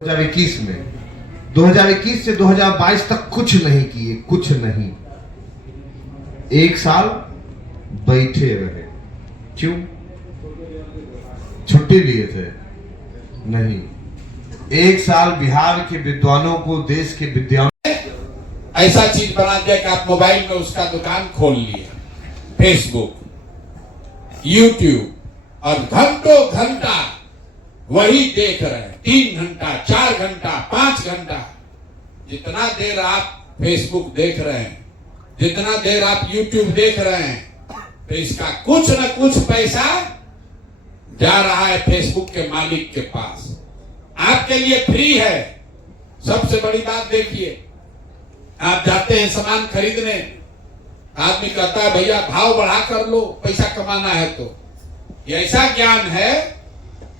2021 में 2021 से 2022 तक कुछ नहीं किए, कुछ नहीं। एक साल बैठे रहे। क्यों? छुट्टी लिए थे? नहीं। एक साल बिहार के विद्वानों को, देश के विद्वानों ऐसा चीज बना दिया कि आप मोबाइल में उसका दुकान खोल लिए, फेसबुक, यूट्यूब, और घंटों घंटा वही देख रहे हैं। 3 घंटा, 4 घंटा, 5 घंटा, जितना देर आप फेसबुक देख रहे हैं, जितना देर आप यूट्यूब देख रहे हैं, तो इसका कुछ न कुछ पैसा जा रहा है फेसबुक के मालिक के पास। आपके लिए फ्री है। सबसे बड़ी बात देखिए, आप जाते हैं सामान खरीदने, आदमी कहता है भैया भाव बढ़ा कर लो, पैसा कमाना है। तो ये ऐसा ज्ञान है,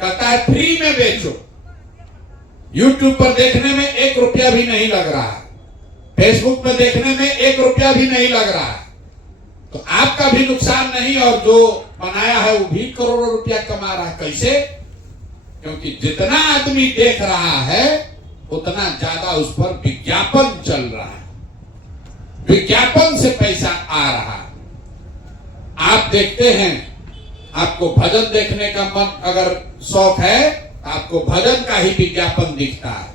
कहता है फ्री में बेचो। यूट्यूब पर देखने में 1 रुपया भी नहीं लग रहा है, फेसबुक में देखने में 1 रुपया भी नहीं लग रहा है, तो आपका भी नुकसान नहीं, और जो बनाया है वो भी करोड़ों रुपया कमा रहा है। कैसे? क्योंकि जितना आदमी देख रहा है उतना ज्यादा उस पर विज्ञापन चल रहा है, विज्ञापन से पैसा आ रहा है। आप देखते हैं, आपको भजन देखने का मन अगर शौक है, आपको भजन का ही विज्ञापन दिखता है।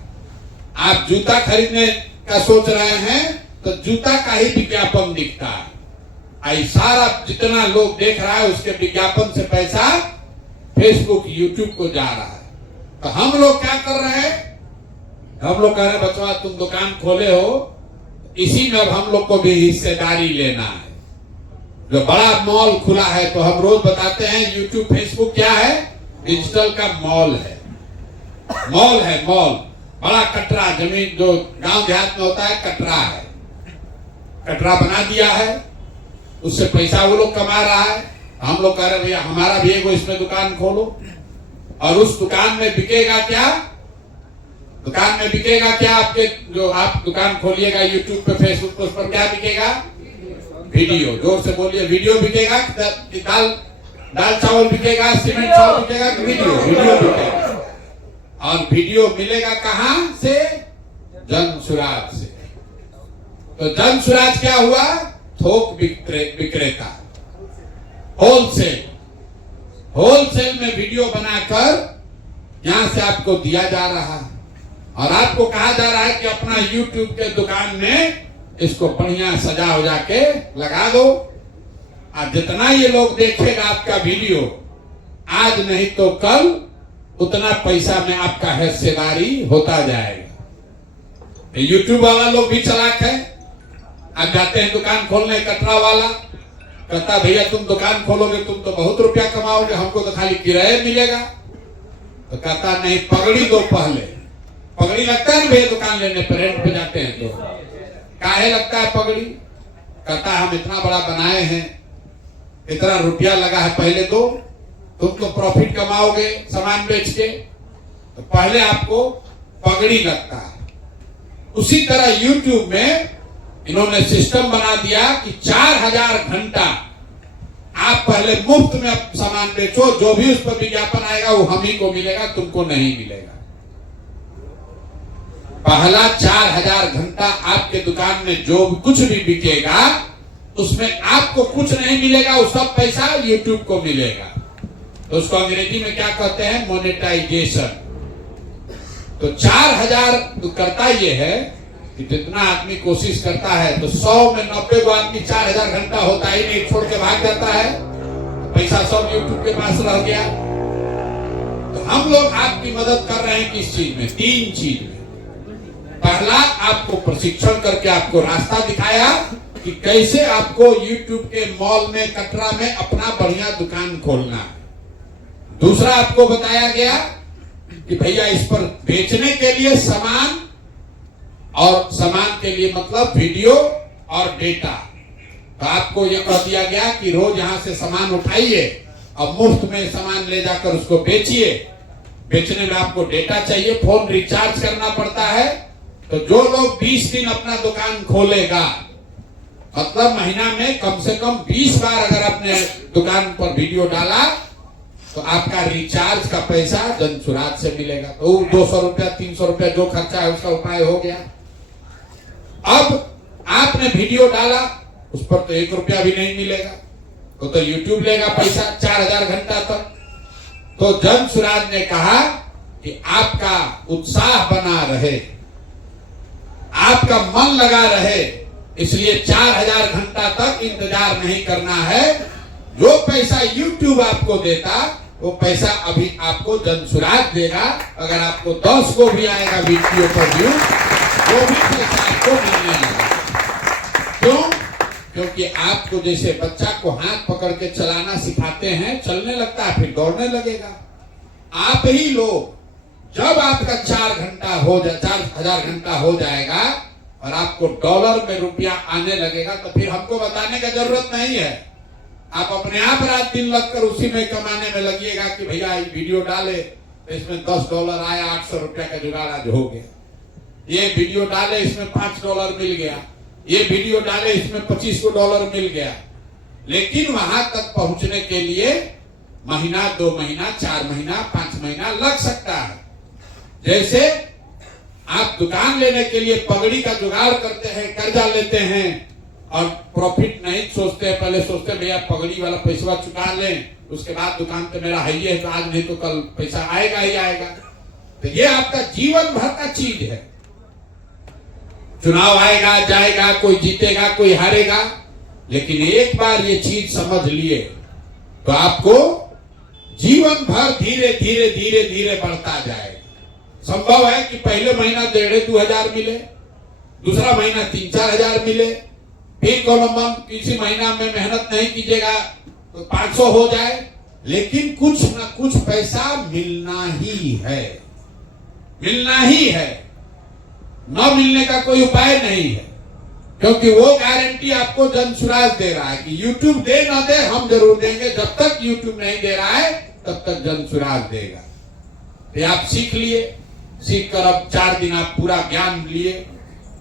आप जूता खरीदने का सोच रहे हैं तो जूता का ही विज्ञापन दिखता है। आई सारा जितना लोग देख रहा है उसके विज्ञापन से पैसा फेसबुक, यूट्यूब को जा रहा है। तो हम लोग क्या कर रहे हैं? हम लोग कह रहे हैं बचवा तुम दुकान खोले हो, इसी में अब हम लोग को भी हिस्सेदारी लेना है। जो बड़ा मॉल खुला है, तो हम रोज बताते हैं यूट्यूब, फेसबुक क्या है? डिजिटल का मॉल है। मॉल है, मॉल। बड़ा कटरा, जमीन जो गांव देहात में होता है कटरा है, कटरा बना दिया है, उससे पैसा वो लोग कमा रहा है। हम लोग कह रहे भैया हमारा भी एक इसमें दुकान खोलो, और उस दुकान में बिकेगा क्या? दुकान में बिकेगा क्या? आपके जो आप दुकान खोलिएगा यूट्यूब पे, फेसबुक पे, उस पर क्या बिकेगा? वीडियो। जोर से बोलिए, वीडियो बिकेगा कि दाल चावल बिकेगा, सीमेंट चावल बिकेगा कि वीडियो? वीडियो बिकेगा। और वीडियो मिलेगा कहां से? जन सुराज से। तो जन सुराज क्या हुआ? थोक विक्रेता, होलसेल। होलसेल में वीडियो बनाकर यहां से आपको दिया जा रहा है, और आपको कहा जा रहा है कि अपना यूट्यूब के दुकान में इसको बढ़िया सजा हो जाके लगा दो। और जितना ये लोग देखेगा आपका वीडियो, आज नहीं तो कल उतना पैसा में आपका हिस्सेदारी होता जाएगा। यूट्यूब वाला लोग भी चालाक है। आप जाते हैं दुकान खोलने, कटरा वाला कहता भैया तुम दुकान खोलोगे तुम तो बहुत रुपया कमाओगे, हमको तो खाली किराया मिलेगा। तो कहता नहीं, पगड़ी दो पहले। पगड़ी लगता है भैया दुकान लेने पर, रेंट पे जाते हैं तो काहे लगता है पगड़ी? कहता हम इतना बड़ा बनाए हैं, इतना रुपया लगा है, पहले दो, तुम तो प्रॉफिट कमाओगे सामान बेच के, तो पहले आपको पगड़ी लगता है। उसी तरह यूट्यूब में इन्होंने सिस्टम बना दिया कि 4000 घंटा आप पहले मुफ्त में सामान बेचो, जो भी उस पर विज्ञापन आएगा वो हम ही को मिलेगा, तुमको नहीं मिलेगा। पहला 4000 घंटा आपके दुकान में जो कुछ भी बिकेगा उसमें आपको कुछ नहीं मिलेगा, वो सब पैसा यूट्यूब को मिलेगा। तो उसको अंग्रेजी में क्या कहते हैं? मोनेटाइजेशन। तो 4000 करता ये है कि जितना आदमी कोशिश करता है, तो 100 में 90 को आदमी 4000 घंटा होता ही नहीं, छोड़ के भाग जाता है, तो पैसा सब यूट्यूब के पास रह गया। तो हम लोग आपकी मदद कर रहे हैं किस चीज में? 3 चीज में। पहला, आपको प्रशिक्षण करके आपको रास्ता दिखाया कि कैसे आपको यूट्यूब के मॉल में, कटरा में अपना बढ़िया दुकान खोलना है। दूसरा, आपको बताया गया कि भैया इस पर बेचने के लिए सामान, और सामान के लिए मतलब वीडियो और डेटा। तो आपको यह कह दिया गया कि रोज यहां से सामान उठाइए और मुफ्त में सामान ले जाकर उसको बेचिए। बेचने में आपको डेटा चाहिए, फोन रिचार्ज करना पड़ता है। तो जो लोग 20 दिन अपना दुकान खोलेगा, मतलब महीना में कम से कम 20 बार अगर अपने दुकान पर वीडियो डाला, तो आपका रिचार्ज का पैसा जनसुराज से मिलेगा। तो 200 रुपया 300 रुपया जो खर्चा है उसका उपाय हो गया। अब आपने वीडियो डाला, उस पर तो 1 रुपया भी नहीं मिलेगा, तो यूट्यूब लेगा पैसा 4000 घंटा तक। तो जनसुराज ने कहा कि आपका उत्साह बना रहे, आपका मन लगा रहे, इसलिए 4000 घंटा तक इंतजार नहीं करना है। जो पैसा यूट्यूब आपको देता वो पैसा अभी आपको जनसुराज देगा। अगर आपको 10 को भी आएगा वीडियो पर व्यू, वो भी पैसा आपको मिलने लगेगा। क्यों? क्योंकि आपको जैसे बच्चा को हाथ पकड़ के चलाना सिखाते हैं, चलने लगता है, फिर दौड़ने लगेगा। आप ही लोग जब आपका 4000 घंटा हो जाएगा और आपको डॉलर में रुपया आने लगेगा, तो फिर हमको बताने का जरूरत नहीं है। आप अपने आप रात दिन लगकर उसी में कमाने में लगिएगा कि भैया वीडियो डाले तो इसमें $10 आया, 800 रुपया का जुगाड़ आज हो गया। ये वीडियो डाले इसमें $5 मिल गया, ये वीडियो डाले इसमें $25 मिल गया। लेकिन वहां तक पहुंचने के लिए महीना, 2 महीना, 4 महीना, 5 महीना लग सकता है। जैसे आप दुकान लेने के लिए पगड़ी का जुगाड़ करते हैं, कर्जा लेते हैं और प्रॉफिट नहीं सोचते हैं, पहले सोचते हैं भैया पगड़ी वाला पैसा चुका लें, उसके बाद दुकान पे मेरा है ही है, तो आज नहीं तो कल पैसा आएगा ही आएगा। तो ये आपका जीवन भर का चीज है। चुनाव आएगा जाएगा, कोई जीतेगा कोई हारेगा, लेकिन एक बार ये चीज समझ लिए तो आपको जीवन भर धीरे धीरे धीरे धीरे बढ़ता जाएगा। संभव है कि पहले महीना 1500-2000 हजार मिले, दूसरा महीना 3-4 हजार मिले, फिर किसी महीना में मेहनत नहीं कीजिएगा तो 500 हो जाए, लेकिन कुछ ना कुछ पैसा मिलना ही है, मिलना ही है। न मिलने का कोई उपाय नहीं है, क्योंकि वो गारंटी आपको जनसुराज दे रहा है कि यूट्यूब दे ना दे हम जरूर देंगे। जब तक यूट्यूब नहीं दे रहा है तब तक जनसुराज देगा। तो आप सीख लिए, सीख कर अब 4 दिन आप पूरा ज्ञान लिए,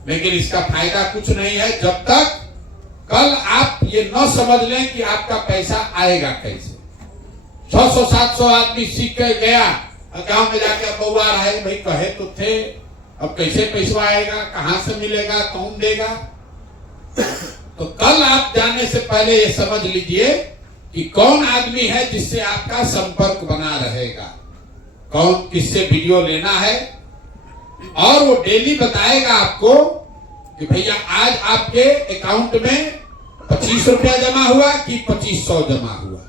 लेकिन इसका फायदा कुछ नहीं है जब तक कल आप ये न समझ लें कि आपका पैसा आएगा कैसे। 600-700 आदमी सीख कर गया, गांव में जाके बउआ रहा है, भाई कहे तो थे, अब कैसे पैसा आएगा, कहां से मिलेगा, कौन देगा। तो कल आप जाने से पहले ये समझ लीजिए कि कौन आदमी है जिससे आपका संपर्क बना रहेगा, कौन किससे वीडियो लेना है, और वो डेली बताएगा आपको कि भैया आज आपके अकाउंट में 25 रुपया जमा हुआ कि 2500 जमा हुआ।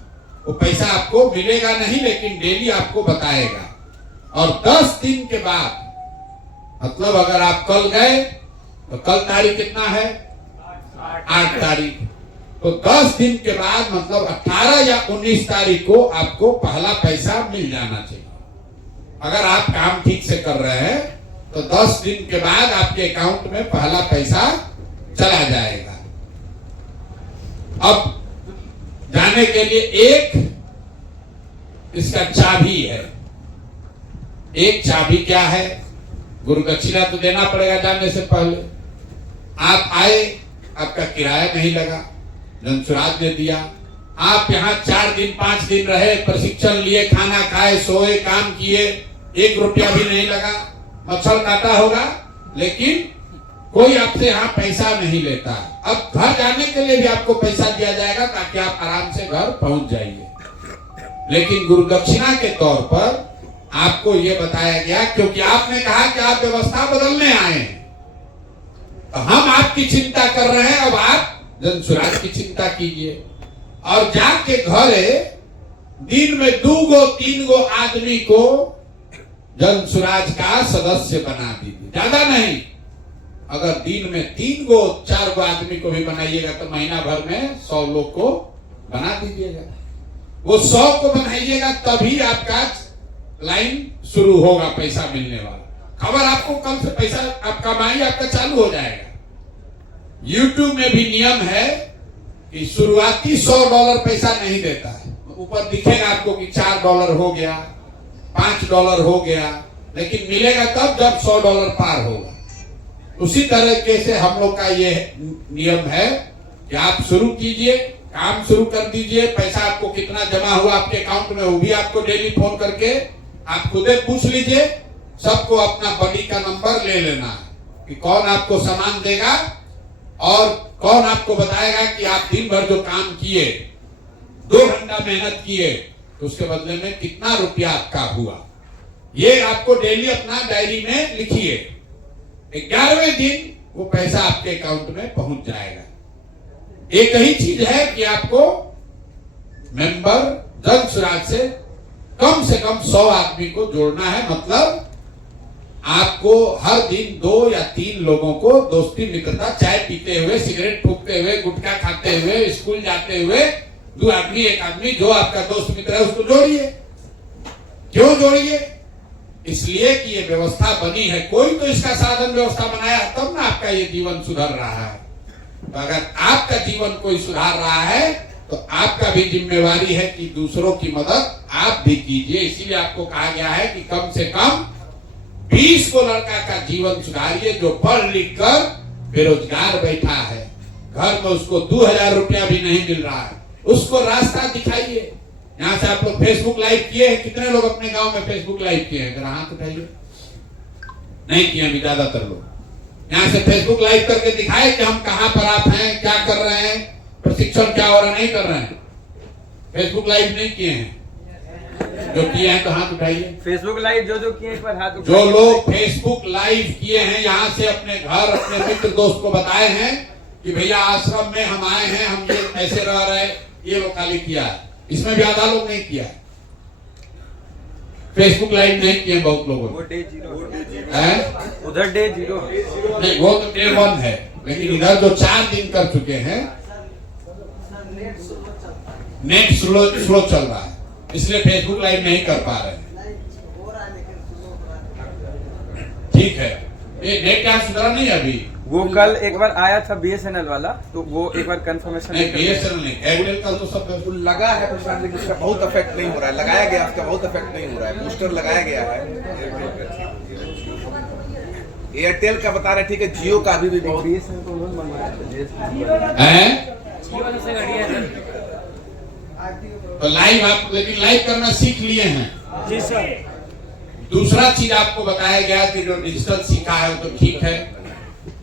वो पैसा आपको मिलेगा नहीं, लेकिन डेली आपको बताएगा। और 10 दिन के बाद, मतलब अगर आप कल गए तो कल तारीख कितना है, 8 तारीख, तो 10 दिन के बाद मतलब 18 या 19 तारीख को आपको पहला पैसा मिल जाना चाहिए। अगर आप काम ठीक से कर रहे हैं तो 10 दिन के बाद आपके अकाउंट में पहला पैसा चला जाएगा। अब जाने के लिए एक इसका चाबी है। एक चाबी क्या है? गुरु दक्षिणा तो देना पड़ेगा जाने से पहले। आप आए, आपका किराया नहीं लगा, जनसुराज ने दिया। आप यहाँ 4 दिन 5 दिन रहे, प्रशिक्षण लिए, खाना खाए, सोए, काम किए, 1 रुपया भी नहीं लगा। मच्छर काटा होगा, लेकिन कोई आपसे यहाँ पैसा नहीं लेता। अब घर जाने के लिए भी आपको पैसा दिया जाएगा ताकि आप आराम से घर पहुंच जाइए। लेकिन गुरु दक्षिणा के तौर पर आपको यह बताया गया, क्योंकि आपने कहा कि आप व्यवस्था बदलने आए हैं, तो हम आपकी चिंता कर रहे हैं, अब आप जनसुराज की चिंता कीजिए। और जाके घरे दिन में 2-3 गो आदमी को जनसुराज का सदस्य बना दीजिए, ज्यादा नहीं। अगर दिन में 3-4 आदमी को भी बनाइएगा तो महीना भर में 100 लोग को बना दीजिएगा। वो 100 को बनाइएगा तभी आपका लाइन शुरू होगा, पैसा मिलने वाला। खबर आपको कल से पैसा आप कमाई आपका चालू हो जाएगा। यूट्यूब में भी नियम है कि शुरुआती $100 पैसा नहीं देता है। ऊपर दिखेगा आपको कि $4 हो गया, $5 हो गया, लेकिन मिलेगा तब जब $100 पार होगा। उसी तरीके से हम लोग का ये नियम है कि आप शुरू कीजिए, काम शुरू कर दीजिए। पैसा आपको कितना जमा हुआ आपके अकाउंट में वो भी आपको डेली फोन करके आप खुद पूछ लीजिए। सबको अपना बडी का नंबर ले लेना है कि कौन आपको सामान देगा और कौन आपको बताएगा कि आप दिन भर जो काम किए, 2 घंटा मेहनत किए, तो उसके बदले में कितना रुपया आपका हुआ। ये आपको डेली अपना डायरी में लिखिए। 11वें दिन वो पैसा आपके अकाउंट में पहुंच जाएगा। एक ही चीज है कि आपको मेंबर जन सुराज से कम 100 आदमी को जोड़ना है। मतलब आपको हर दिन 2 या 3 लोगों को दोस्ती मित्रता, चाय पीते हुए, सिगरेट फूकते हुए, गुटखा खाते हुए, स्कूल जाते हुए 2 आदमी 1 आदमी जो आपका दोस्त मित्र है उसको जोड़िए। क्यों जोड़िए? इसलिए कि ये व्यवस्था बनी है, कोई तो इसका साधन व्यवस्था बनाया, तब ना आपका ये जीवन सुधर रहा है। तो अगर आपका जीवन कोई सुधार रहा है तो आपका भी जिम्मेवारी है कि दूसरों की मदद आप भी कीजिए। इसीलिए आपको कहा गया है कि कम से कम 20 को लड़का का जीवन सुधारिए जो पढ़ लिख कर बेरोजगार बैठा है, घर में उसको 2000 रुपया भी नहीं मिल रहा है, उसको रास्ता दिखाइए। यहां से आप लोग फेसबुक लाइव किए हैं? कितने लोग अपने गांव में फेसबुक लाइव किए हैं? जरा हाथ उठाइए। नहीं किए अभी ज्यादातर लोग। यहां से फेसबुक लाइव करके दिखाए कि हम कहां पर आप हैं, क्या कर रहे हैं, प्रशिक्षण क्या हो रहा, नहीं कर रहे हैं। फेसबुक लाइव नहीं किए हैं? जो किए हैं तो हाथ उठाइए। फेसबुक लाइव जो किए हैं एक बार हाथ जो लोग फेसबुक लाइव किए हैं, यहाँ से अपने घर, अपने मित्र दोस्त को बताए हैं कि भैया आश्रम में हम आए हैं, हम ये ऐसे रह रहे, ये लोग खाली किया है। इसमें भी आधा लोग नहीं किया। फेसबुक लाइव नहीं किए बहुत लोगों ने। वो डे 0 है, उधर डे 0 नहीं, वो तो डे 1 है, लेकिन इधर जो 4 दिन कर चुके हैं, नेट स्लो चल रहा है, इसलिए फेसबुक लाइव नहीं कर पा रहे हैं। ठीक है, ये नेट क्या सुधरा नहीं अभी? वो कल एक बार आया था BSNL वाला, तो वो एक बार कंफर्मेशन नहीं, BSNL नहीं, एयरटेल का तो सब लगा है प्रशांत, लेकिन उसका बहुत इफेक्ट नहीं हो रहा है। लगाया गया, उसका बहुत इफेक्ट नहीं हो रहा है। बूस्टर लगाया गया है एयरटेल का, बता रहे ठीक है। जियो का अभी भी बहुत BSNL को उन्होंने मंगवाया था है। तो लाइव आप लेकिन लाइव करना सीख लिए हैं। जी सर। दूसरा चीज आपको बताया गया कि जो डिजिटल सीखा है वो तो ठीक है,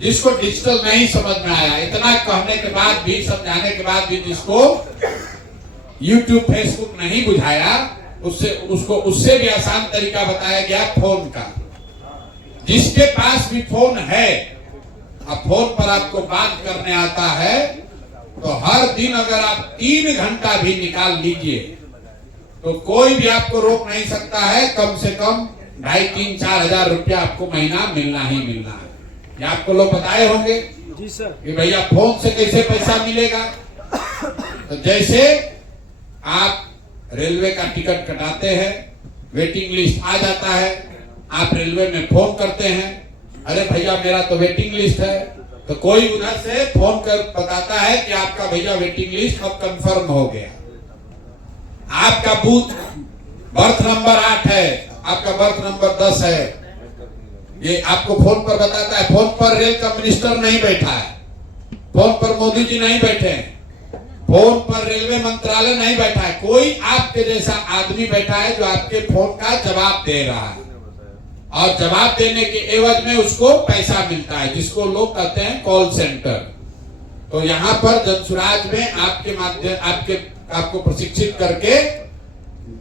जिसको डिजिटल नहीं समझ में आया, इतना कहने के बाद भी, समझाने के बाद भी, जिसको YouTube फेसबुक नहीं बुझाया, उससे भी आसान तरीका बताया गया फोन का। जिसके पास भी फोन है, अब फोन पर आपको बात करने आता है, तो हर दिन अगर आप 3 घंटा भी निकाल लीजिए तो कोई भी आपको रोक नहीं सकता है। कम से कम 2,500-4 हजार रुपया आपको महीना मिलना ही मिलना है। ये आपको लोग बताए होंगे जी सर कि भैया फोन से कैसे पैसा मिलेगा। तो जैसे आप रेलवे का टिकट कटाते हैं, वेटिंग लिस्ट आ जाता है, आप रेलवे में फोन करते हैं, अरे भैया मेरा तो वेटिंग लिस्ट है, तो कोई उधर से फोन कर बताता है कि आपका भैया वेटिंग लिस्ट अब कंफर्म हो गया, आपका बूथ बर्थ नंबर 8 है, आपका बर्थ नंबर 10 है। ये आपको फोन पर बताता है। फोन पर रेल का मिनिस्टर नहीं बैठा है, फोन पर मोदी जी नहीं बैठे हैं, फोन पर रेलवे मंत्रालय नहीं बैठा है, कोई आपके जैसा आदमी बैठा है जो आपके फोन का जवाब दे रहा है, और जवाब देने के एवज में उसको पैसा मिलता है, जिसको लोग कहते हैं कॉल सेंटर। तो यहाँ पर जनसुराज में आपके माध्यम आपको प्रशिक्षित करके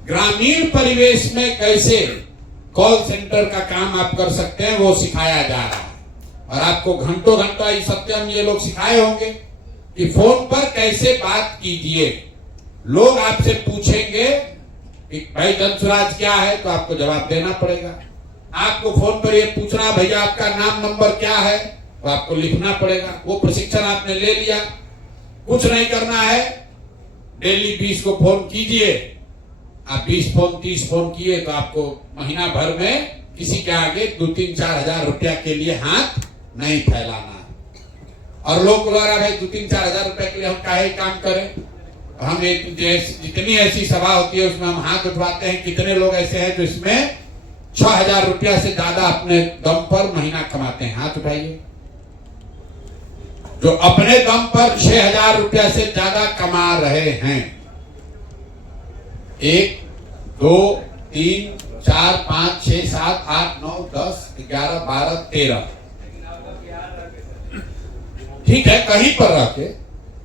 ग्रामीण परिवेश में कैसे कॉल सेंटर का काम आप कर सकते हैं वो सिखाया जा रहा है। और आपको घंटों घंटा ये सत्यम ये लोग सिखाए होंगे कि फोन पर कैसे बात कीजिए। लोग आपसे पूछेंगे कि भाई जनसुराज क्या है, तो आपको जवाब देना पड़ेगा। आपको फोन पर ये पूछना भैया आपका नाम नंबर क्या है, तो आपको लिखना पड़ेगा। वो प्रशिक्षण आपने ले लिया, कुछ नहीं करना है, डेली 20 को फोन कीजिए। आप 20 फोन 30 फोन किए तो आपको महीना भर में किसी के आगे 2-3-4 हजार रुपया के लिए हाथ नहीं फैलाना। और लोग बोल रहा भाई 2-3-4 हजार रुपए के लिए हम काहे काम करें, हम जितनी ऐसी सभा होती है उसमें हम हाथ उठवाते हैं। कितने लोग ऐसे हैं जो इसमें 6,000 रुपया से ज्यादा अपने दम पर महीना कमाते हैं? हाथ उठाइए। जो अपने दम पर 6,000 रुपया से ज्यादा कमा रहे हैं, 1 2 3 4 5 6 7 8 9 10 11 12 13, ठीक है, कहीं पर रह के,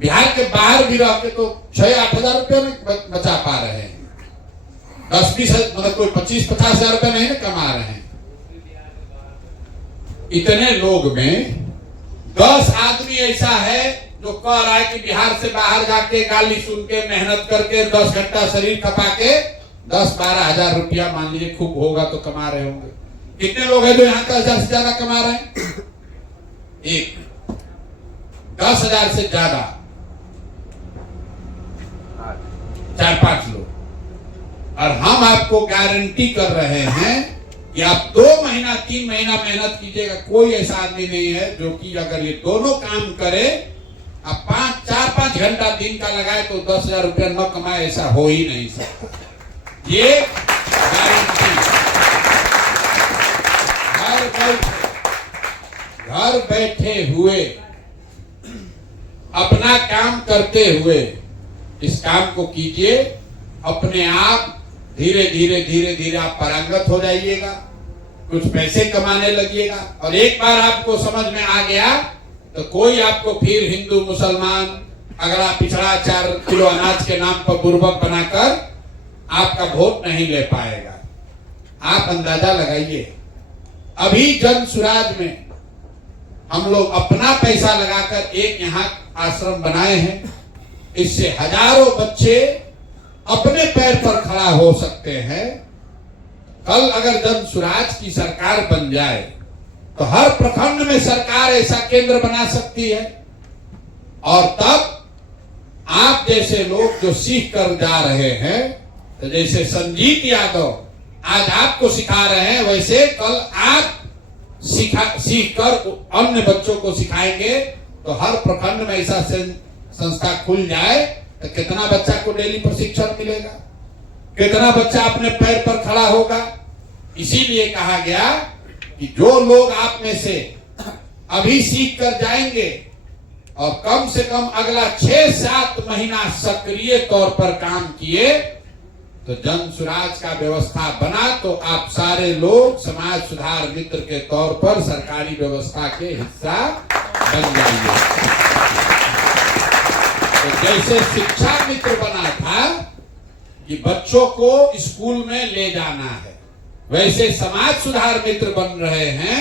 बिहार के बाहर भी रह के तो 6-8 हजार रुपया में बचा पा रहे हैं। 10-20 मतलब कोई 25-50 हजार रुपया नहीं ना कमा रहे हैं। इतने लोग में 10 आदमी ऐसा है जो कह रहा है कि बिहार से बाहर जाके गाली सुन के मेहनत करके 10 घंटा शरीर खपा के 10-12 हजार रुपया मान लीजिए खूब होगा तो कमा रहे होंगे। कितने लोग हैं जो यहाँ 10,000 से ज्यादा कमा रहे हैं? एक 10,000 से ज्यादा 4-5 लोग। और हम आपको गारंटी कर रहे हैं कि आप 2 महीना 3 महीना मेहनत कीजिएगा, कोई ऐसा आदमी नहीं है जो कि अगर ये दोनों काम करे, आप 4-5 घंटा दिन का लगाए तो 10,000 रुपया न कमाए, ऐसा हो ही नहीं सकता। ये गारंटी घर बैठे हुए अपना काम करते हुए इस काम को कीजिए। अपने आप धीरे धीरे आप पारंगत हो जाइएगा, कुछ पैसे कमाने लगिएगा, और एक बार आपको समझ में आ गया तो कोई आपको फिर हिंदू मुसलमान अगला पिछड़ा 4 किलो अनाज के नाम पर बुर्बक बनाकर आपका वोट नहीं ले पाएगा। आप अंदाजा लगाइए, अभी जन सुराज में हम लोग अपना पैसा लगाकर एक यहाँ आश्रम बनाए हैं। इससे हजारों बच्चे अपने पैर पर खड़ा हो सकते हैं। कल अगर जन सुराज की सरकार बन जाए तो हर प्रखंड में सरकार ऐसा केंद्र बना सकती है, और तब आप जैसे लोग जो सीख कर जा रहे हैं, तो जैसे संजीत यादव आज आपको सिखा रहे हैं, वैसे कल आप सीख कर अन्य बच्चों को सिखाएंगे। तो हर प्रखंड में ऐसा संस्था खुल जाए तो कितना बच्चा को डेली प्रशिक्षण मिलेगा, कितना बच्चा अपने पैर पर खड़ा होगा। इसीलिए कहा गया कि जो लोग आप में से अभी सीख कर जाएंगे और कम से कम अगला 6-7 महीना सक्रिय तौर पर काम किए, तो जन सुराज का व्यवस्था बना तो आप सारे लोग समाज सुधार मित्र के तौर पर सरकारी व्यवस्था के हिस्सा बन जाइए। तो जैसे शिक्षा मित्र बना था कि बच्चों को स्कूल में ले जाना है, वैसे समाज सुधार मित्र बन रहे हैं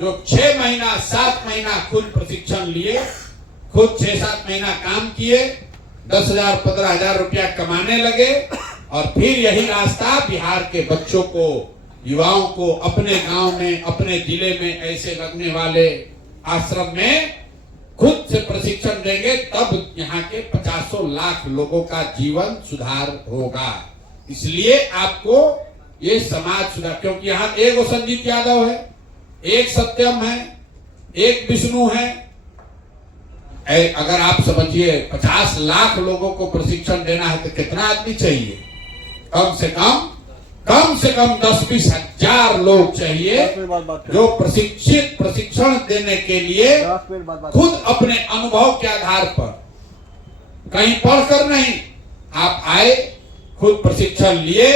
जो 6 महीना 7 महीना खुद प्रशिक्षण लिए, खुद 6-7 महीना काम किए, 10,000 15,000 रुपया कमाने लगे, और फिर यही रास्ता बिहार के बच्चों को, युवाओं को अपने गांव में, अपने जिले में ऐसे लगने वाले आश्रम में खुद से प्रशिक्षण देंगे। तब यहाँ के 50 लाख लोगों का जीवन सुधार होगा। इसलिए आपको ये समाज सुधार, क्योंकि यहाँ एक संजीत यादव है, एक सत्यम है, एक विष्णु है। अगर आप समझिए 50 लाख लोगों को प्रशिक्षण देना है तो कितना आदमी चाहिए? कम से कम 10-20 हजार लोग चाहिए जो प्रशिक्षण देने के लिए खुद अपने अनुभव के आधार पर, कहीं पढ़कर नहीं, आप आए, खुद प्रशिक्षण लिए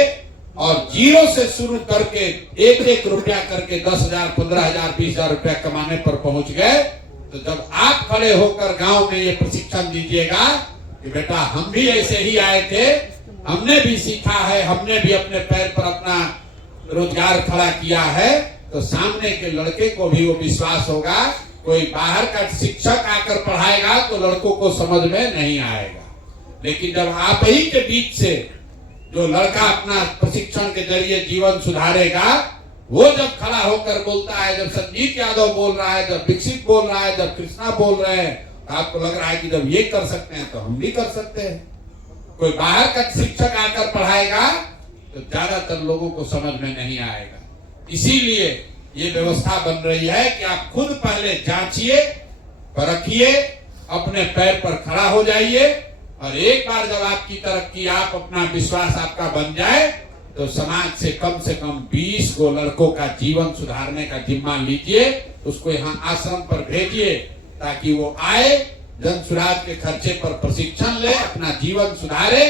और 0 से शुरू करके 1-1 रुपया करके 10,000 15,000 20,000 रुपया कमाने पर पहुंच गए। तो जब आप खड़े होकर गांव में ये प्रशिक्षण दीजिएगा कि बेटा हम भी ऐसे ही आए थे, हमने भी सीखा है, हमने भी अपने पैर पर अपना रोजगार खड़ा किया है, तो सामने के लड़के को भी वो विश्वास होगा। कोई बाहर का शिक्षक आकर पढ़ाएगा तो लड़कों को समझ में नहीं आएगा, लेकिन जब आप ही के बीच से जो लड़का अपना प्रशिक्षण के जरिए जीवन सुधारेगा, वो जब खड़ा होकर बोलता है, जब संजीत यादव बोल रहा है, जब दीक्षित बोल रहा है, जब कृष्णा बोल रहे हैं, तो आपको लग रहा है कि जब ये कर सकते हैं तो हम भी कर सकते हैं। कोई बाहर का शिक्षक आकर पढ़ाएगा तो ज्यादातर लोगों को समझ में नहीं आएगा। इसीलिए ये व्यवस्था बन रही है कि आप खुद पहले जांचिए, परखिए, अपने पैर पर खड़ा हो जाइए, और एक बार जब आपकी तरक्की, आप अपना विश्वास आपका बन जाए, तो समाज से कम 20 गो लड़कों का जीवन सुधारने का जिम्मा लीजिए, उसको यहाँ आश्रम पर भेजिए, ताकि वो आए, जन सुराज के खर्चे पर प्रशिक्षण ले, अपना जीवन सुधारे,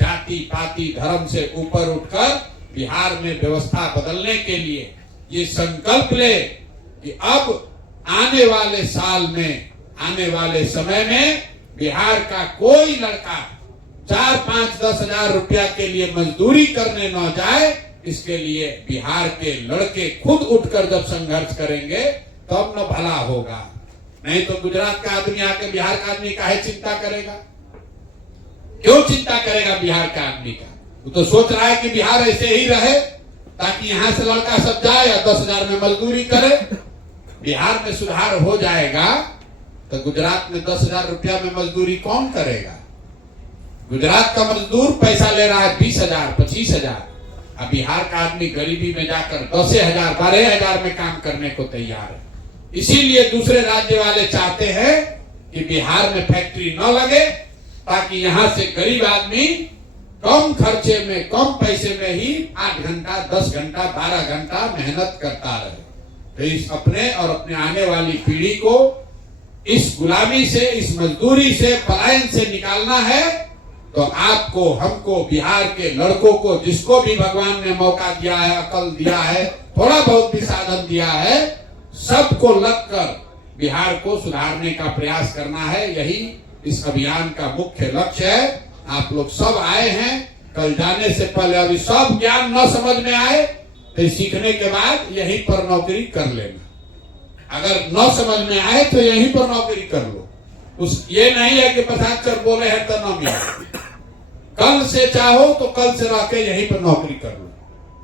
जाति पाति धर्म से ऊपर उठकर बिहार में व्यवस्था बदलने के लिए ये संकल्प ले कि अब आने वाले साल में, आने वाले समय में बिहार का कोई लड़का 4, 5, 10 हजार रुपया के लिए मजदूरी करने न जाए। इसके लिए बिहार के लड़के खुद उठकर जब संघर्ष करेंगे तब न भला होगा। नहीं तो गुजरात का आदमी आके बिहार का आदमी काहे चिंता करेगा? क्यों चिंता करेगा बिहार का आदमी का? वो तो सोच रहा है कि बिहार ऐसे ही रहे ताकि यहां से लड़का सब जाए या 10 हजार में मजदूरी करे। बिहार में सुधार हो जाएगा तो गुजरात में 10 हजार रुपया में मजदूरी कौन करेगा? गुजरात का मजदूर पैसा ले रहा है 20 हजार, 25 हजार। अब बिहार का आदमी गरीबी में जाकर 10 हजार, 12 हजार में काम करने को तैयार है। इसीलिए दूसरे राज्य वाले चाहते हैं कि बिहार में फैक्ट्री न लगे ताकि यहां से गरीब आदमी कम खर्चे में, कम पैसे में ही 8 घंटा, 10 घंटा, 12 घंटा मेहनत करता रहे। तो इस अपने और अपने आने वाली पीढ़ी को इस गुलामी से, इस मजदूरी से, पलायन से निकालना है तो आपको, हमको, बिहार के लड़कों को, जिसको भी भगवान ने मौका दिया है, अकल दिया है, थोड़ा बहुत भी साधन दिया है, सबको लगकर बिहार को सुधारने का प्रयास करना है। यही इस अभियान का मुख्य लक्ष्य है। आप लोग सब आए हैं, कल जाने से पहले अभी सब ज्ञान न समझ में आए तो सीखने के बाद यहीं पर नौकरी कर लेना। अगर न समझ में आए तो यहीं पर नौकरी कर लो। ये नहीं है कि प्रसाद सर बोले हैं तो न मिले। कल से चाहो तो कल से रह के यहीं पर नौकरी कर लो।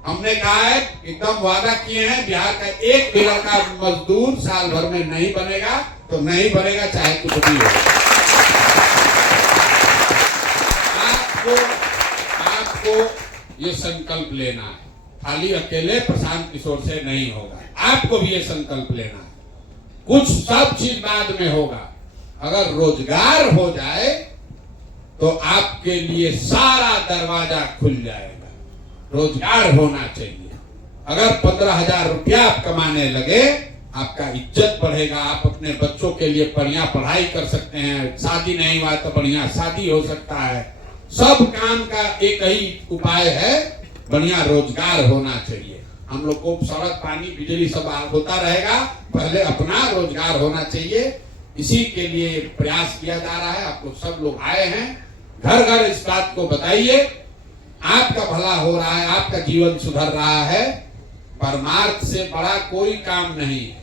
हमने कहा है, एकदम वादा किए हैं, बिहार का एक भी लड़का मजदूर साल भर में नहीं बनेगा तो नहीं बनेगा, चाहे कुछ भी हो। आपको ये संकल्प लेना है, खाली अकेले प्रशांत किशोर से नहीं होगा। आपको भी ये संकल्प लेना है। कुछ सब चीज बाद में होगा। अगर रोजगार हो जाए तो आपके लिए सारा दरवाजा खुल जाएगा। रोजगार होना चाहिए। अगर 15 हजार रुपया आप कमाने लगे, आपका इज्जत बढ़ेगा। आप अपने बच्चों के लिए बढ़िया पढ़ाई कर सकते हैं। शादी नहीं हुआ तो बढ़िया शादी हो सकता है। सब काम का एक ही उपाय है, बढ़िया रोजगार होना चाहिए। हम लोग को सड़क, पानी, बिजली सब होता रहेगा, पहले अपना रोजगार होना चाहिए। इसी के लिए प्रयास किया जा रहा है। आप लोग सब लोग आए हैं, घर घर इस बात को बताइए। आपका भला हो रहा है, आपका जीवन सुधर रहा है। परमार्थ से बड़ा कोई काम नहीं है।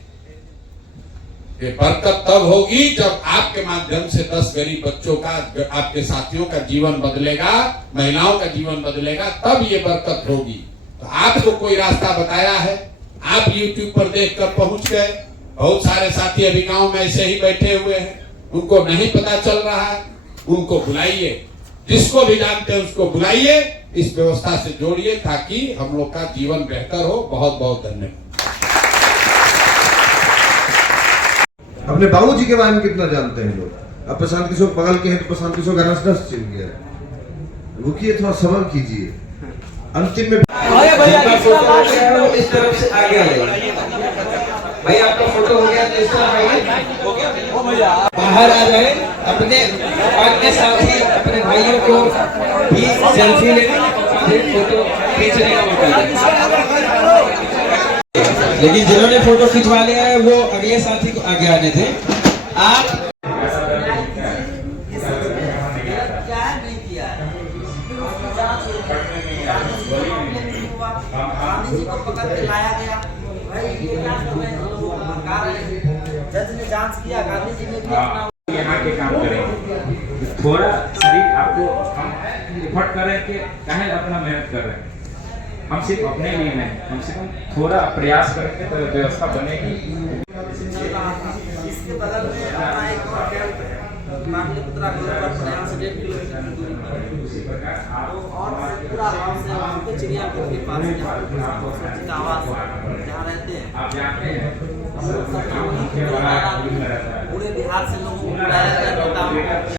ये बरकत तब होगी जब आपके माध्यम से 10 गरीब बच्चों का, आपके साथियों का जीवन बदलेगा, महिलाओं का जीवन बदलेगा, तब ये बरकत होगी। तो आपको कोई रास्ता बताया है, आप YouTube पर देखकर पहुंच गए। बहुत सारे साथी अभी गांव में ऐसे ही बैठे हुए हैं, उनको नहीं पता चल रहा है। उनको बुलाइए, जिसको भी जानते हैं उसको बुलाइए, इस व्यवस्था से जोड़िए ताकि हम लोग का जीवन बेहतर हो। बहुत बहुत धन्यवाद। अपने बाबूजी के बारे में कितना जानते हैं लोग? अब प्रशांत किशोर बगल के हैं तो प्रशांत किशोर का रस चिन गया। रुकिए, थोड़ा सबर कीजिए। अंतिम में इस तरफ से आगे आइए भाई, आपका फोटो हो गया तो इस तरफ आइए, बाहर आ जाए। अपने साथी, अपने भाइयों को भी सेल्फी लेने, फिर फोटो खींचने का मौका दें। लेकिन जिन्होंने फोटो खिंचवा लिया है वो अगले साथी को आगे आने थे। आप गांधी जी को पकड़ के लाया गया। भाई ये क्या सरकार है, जज ने जांच किया, गांधी जी ने भी अपना यहाँ के काम करें। थोड़ा शरीर आपको हम एफर्ट कर रहे हैं कि कहें अपना मेहनत कर रहे हैं। हम सिर्फ अपने लिए नहीं, हम सिर्फ थोड़ा प्रयास करेंगे तो व्यवस्था बनेगी। इसके बगल में अपना एक और कैंप है, पाटलिपुत्रा प्रयास 1.5 किलोमीटर की दूरी पर, और पूरा गाँव से वहाँ पे चिड़ियाघर के पास आवास जहाँ रहते हैं, पूरे बिहार से लोगों को बुलाया गया।